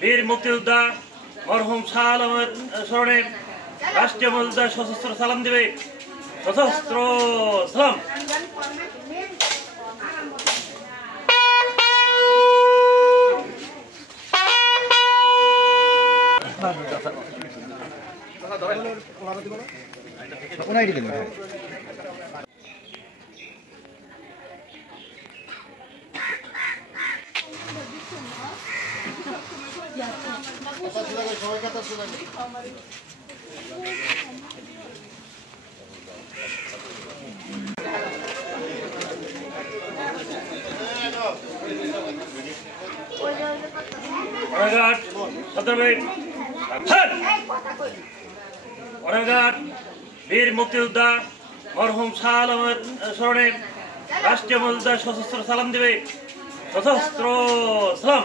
বীর মুক্তিযোদ্ধা মরহুম শাহ আলমের স্মরণে রাষ্ট্রীয় মর্যাদা সশস্ত্র সালাম দিবে। সশস্ত্র সালাম। বীর মুক্তিযোদ্ধা মরহুম শাহ আলমের স্মরণে রাষ্ট্রীয় মর্যাদা সশস্ত্র সালাম দিবে। সশস্ত্র সালাম।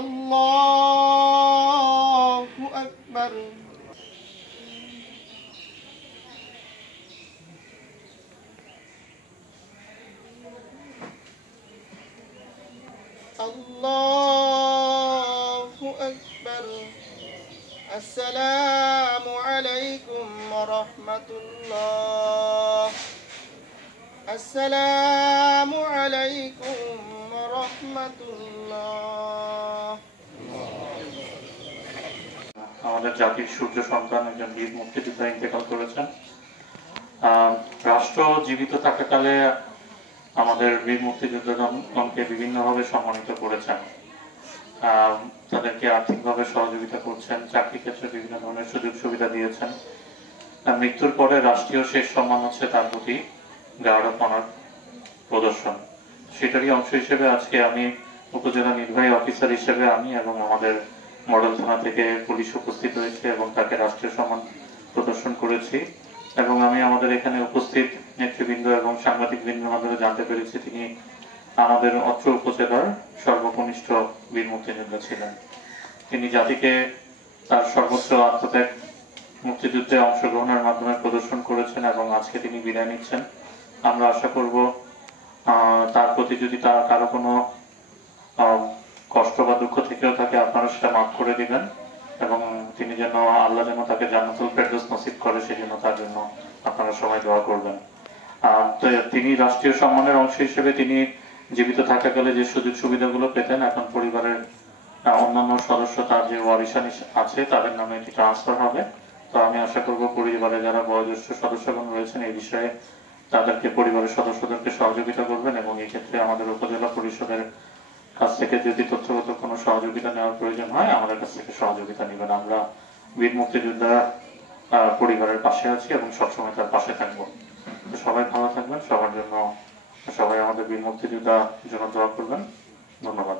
Allahu Akbar. Allahu Akbar. Assalamu alaikum warahmatullah. Assalamu alaikum warahmatullah. আমাদের জাতির সূর্য সন্তান একজন বীর মুক্তিযোদ্ধা ইন্তেকাল করেছেন। রাষ্ট্র জীবিত থাকাকালে আমাদের বীর মুক্তিযোদ্ধাগণকে বিভিন্নভাবে সম্মানিত করেছেন, তাদেরকে আর্থিকভাবে সহযোগিতা করছেন, চাকরি ক্ষেত্রে বিভিন্ন ধরনের সুযোগ সুবিধা দিয়েছেন। মৃত্যুর পরে রাষ্ট্রীয় শেষ সম্মান হচ্ছে তার প্রতি গার্ড অফ অনার প্রদর্শন। সেটারই অংশ হিসেবে আজকে আমি উপজেলা নির্বাহী অফিসার হিসেবে আমি এবং আমাদের মডেল থানা থেকে পুলিশ উপস্থিত হয়েছে এবং তাকে রাষ্ট্রীয় সম্মান প্রদর্শন করেছি। এবং আমি আমাদের এখানে উপস্থিত নেতৃবৃন্দ এবং সাংবাদিক বৃন্দের মাধ্যমে জানতে পেরেছি তিনি আমাদের অত্র উপজেলার সর্বকনিষ্ঠ বীর মুক্তিযোদ্ধা ছিলেন। তিনি জাতিকে তার সর্বোচ্চ আত্মত্যাগ মুক্তিযুদ্ধে অংশগ্রহণের মাধ্যমে প্রদর্শন করেছেন এবং আজকে তিনি বিদায় নিচ্ছেন। আমরা আশা করব তার প্রতি যদি তার কারো কোনো কষ্ট বা দুঃখ থেকেও থাকে আপনারা সেটা মাফ করে দিবেন এবং তিনি যেন আল্লাহ যেন তাকে জান্নাতুল ফেরদৌস নসিব করে সেজন্য তার জন্য আপনারা সবাই দোয়া করবেন। তো তিনি রাষ্ট্রীয় সম্মানের অংশ হিসেবে তিনি জীবিত থাকাকালে যে সুযোগ সুবিধাগুলো পেতেন এখন পরিবারের অন্যান্য সদস্য তার যে ওয়ারিশান আছে তাদের নামে এটি ট্রান্সফার হবে। তো আমি আশা করব পরিবারে যারা বয়োজ্যেষ্ঠ সদস্যগণ রয়েছেন এই বিষয়ে তাদেরকে পরিবারের সদস্যদেরকে সহযোগিতা করবেন এবং এই ক্ষেত্রে আমাদের উপজেলা পরিষদের কাছ থেকে যদি তথ্যগত কোনো সহযোগিতা নেওয়ার প্রয়োজন হয় আমাদের কাছ থেকে সহযোগিতা নেবেন। আমরা বীর মুক্তিযোদ্ধা পরিবারের পাশে আছি এবং সবসময় তার পাশে থাকবো। সবাই ভালো থাকবেন, সবার জন্য সবাই আমাদের বীর মুক্তিযোদ্ধা জন্য দোয়া করবেন। ধন্যবাদ।